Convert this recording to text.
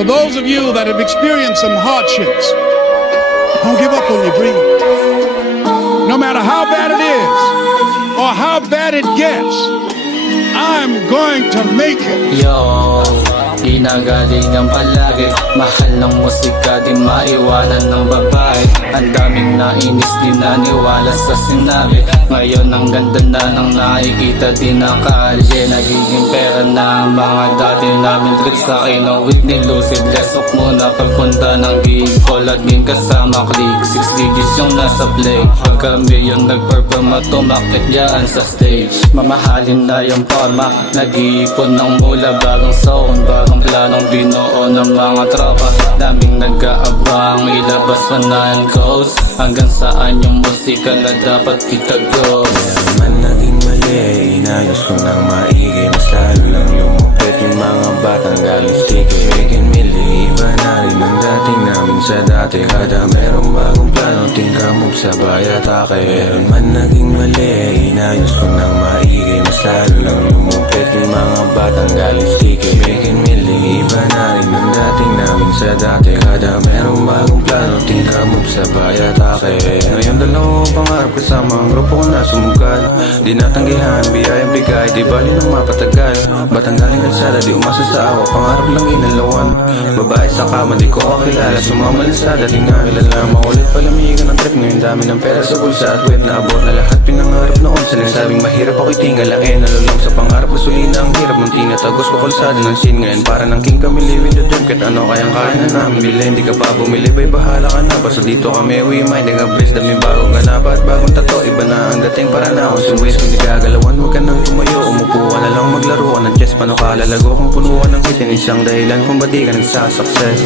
For those of you that have experienced some hardships, don't give up on your dream. No matter how bad it is or how bad it gets, I'm going to make it. Yo, ginagalingan palagi. Mahal ng musika, di maiwanan ng babae. Ang daming nainis, di naniwala sa sinabi. Ngayon ang ganda na nang nakikita din ang kalye. Nagiging pera na ang mga dati namin tricks. Sa akin ang week ni Lucid, lesok muna pagpunta ng gig ko. Laging kasama click, 6 digits yung nasa play. Pag kami yung nag-perform at tumakit dyan sa stage. Mamahalin na yung forma, nag-iipon ng mula. Bagong sound, bagong planong binuo ng mga tropa. Daming nag-aabang, ilabas pa na ang coast. Hanggang saan yung musika na dapat itagos. Man naging mali, inayos ko ng maigi. Mas lalo lang lumupit yung mga batang galing sticky. Making million, iba na rin ang dating namin sa dati. Kada merong bagong plano, tingka move sabay atake. Man naging mali, inayos ko ng maigi. Mas lalo lang lumupit yung mga batang galing sticky. Making million, iba na rin ang dating namin sa dati. Kada merong bagong plano, tingka move sabay atake. Ngayon dalawang pangarap kasama ang grupo ko na sumugal. Di natanggihan, biyayang bigay, di bali nang mapatagal. Batang galing kalsada, di umasa sa awa, pangarap lang inalawan. Babae sa kama, di ko kakilala, sumama lang sa dating nga kilala. Maulit palamigan ng trip, ngayon dami ng pera sa bulsa. At wait na abot na lahat pinangarap noon. Sinasabing mahirap ako'y tinggal, nalulong sa pangarap, gasolina ang hirap. Nung tinatagos ko kalsada ng scene, ngayon para ng king kami living the dream. Kahit ano kayang kaya na namin bilhin, hindi ka pa bumili, bay bahala ka na. Basta dito kami uwi, mind, nag-bliss, daming bagong ganap at bagong tato. Iba na ang dating para na akong sumways. Kung di gagalawan, huwag ka nang tumayo, umupo ka na lang maglaro ka ng chess. Paano ka lalago kung punuan ng hitin? Isang dahilan kung ba't di ka nagsasucess.